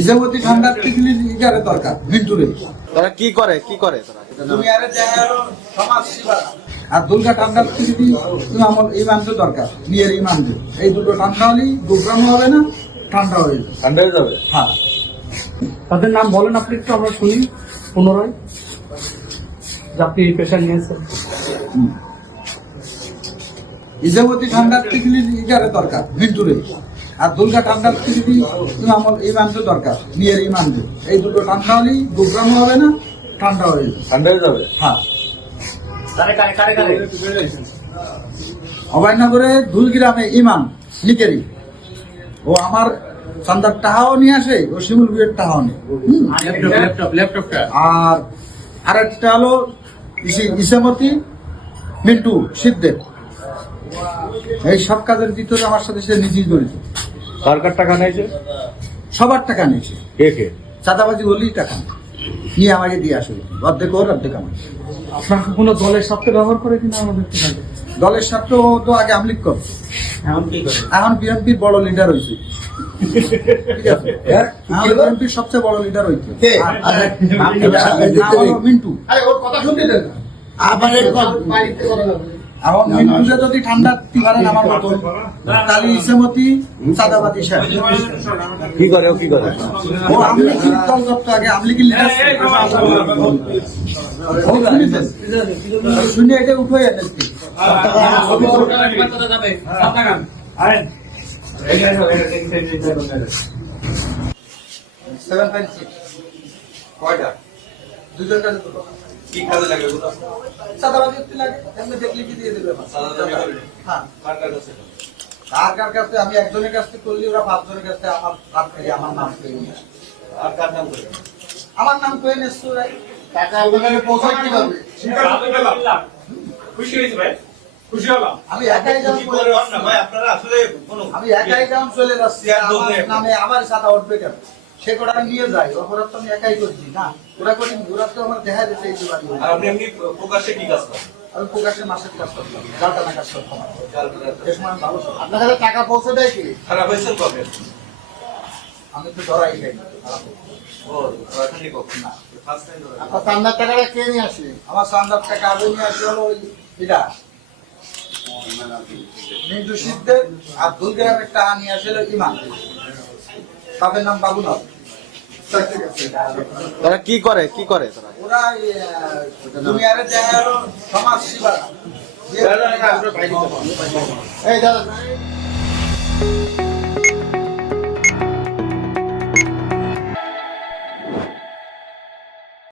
ইজামতি ঠান্ডার টিকলি ইজারে দরকার মিন্টুরে তারা কি করে তারা তুমি আরে সমাজ সেবা আর দুর্গা ঠান্ডার টিকলি আমার ইমানদের দরকার নিয়ের ইমানদের এই দুটো ঠান্ডা হলেই দুর্গাম হবে না, ঠান্ডা হয়ে যাবে, ঠান্ডা হয়ে যাবে। হ্যাঁ। তাদের নাম বলেন আপনি একটু, আমরা শুনি পুনরায় যে আপনি এই পেশা নিয়েছেন। ইজামতি ঠান্ডার টিকলি ইজারে দরকার মিন্টুরে আর দুর্গা ঠান্ডার টিকলি আমার ইমানদের দরকার নিয়ের ইমানদের এই দুটো ঠান্ডা হলেই দুর্গাম হবে না, ঠান্ডা হয়ে যাবে, ঠান্ডা হয়ে যাবে। হ্যাঁ। অভয়নগরে ধুলগ্রামে ইমাম নিকেরি ও আমার চান্দার টাহাও নিয়ে আসে, ও শিমুল বিয়ের টাহাও নেই। আর আরেকটা হলো ইসামতি মিন্টু সিদ্ধের, এই সব কাজের ভিতরে আমার সাথে সে নিজেই জড়িত। সরকার টাকা নিয়েছে, সবার টাকা নিয়েছে, কে চাঁদাবাজি হলেই টাকা নিয়ে আমাকে দিয়ে আসে, অর্ধেক ওর অর্ধেক আমার। আপনার কোনো দলের সাথে ব্যবহার করে কিনা আমাদের একটু জানাবেন। দলের সাথে ও তো আগে আমলিক করত, এখন কি করে? এখন বিএনপির বড় লিডার হয়েছে। ঠিক আছে, এখন বিএনপির সবচেয়ে বড় লিডার হয়েছে মিন্টু। এখন মিন্টুকে যদি ঠান্ডা দিতে পারেন আমার মতো, তাহলে ইসামতি চাঁদাবাজি সাহেব কি করে ও কি করে? ও আমলিকির দল করতো আগে, আমলিকির লিডার শুনে এটা উঠে এনেছি। দুজন কাছে দুটো কি কাজে লাগে ওগুলো? চাঁদাবাজি করতে লাগে, এমনি দেখলে কি দিয়ে দেবে? হ্যাঁ। কার কাছে আমি একজনের কাছ থেকে করলি, ওরা 5 জনের কাছে আমার হাত থেকে আমার নাম পেয়ে নিয়ে আসে। আর কার নাম করে? আমার নাম পেয়ে নিচ্ছে ওরাই। টাকা ওখানে পৌঁছায় কিভাবে? খুশি হয়েছে ভাই, খুশি হলাম। আমি একাই যাম কি করে না ভাই, আপনারা আসলে কোনো আমি একাই যাম চলে যাচ্ছি, আমার নামে আবার সাদা উঠবে কেন? সে কোটা নিয়ে যায়, অপরাধ তো আমি একাই করছি না, ওরা করি ওরা তো আমার দেখা দিতে এই বাড়ি। আর আপনি এমনি প্রকাশ্যে কি কাজ করেন? আমি প্রকাশ্যে মাসের কাজ করতাম, জালটানা কাজ করতাম। এ সময় আমি ভালো ছিলাম। আপনার কাছে টাকা পৌঁছে দেয় কি? খারাপ হয়েছেন কবে? আমি তো ধরাই খাই না। ও রাখেননি কখন? না, ফার্স্ট টাইম ধরে। আপনার চান্দার টাকাটা কে নিয়ে আসে? আমার চান্দার টাকা আগে নিয়ে আসলে হলো ওই এটা মিন্টু সিদ্ধের, আর দুলগ্রামের টাকা নিয়ে আসলে ইমান, তাদের নাম বাবুনাথ। তারা কি করে তারা ওরা দুনিয়ার সমাজ সেবা এই দাদা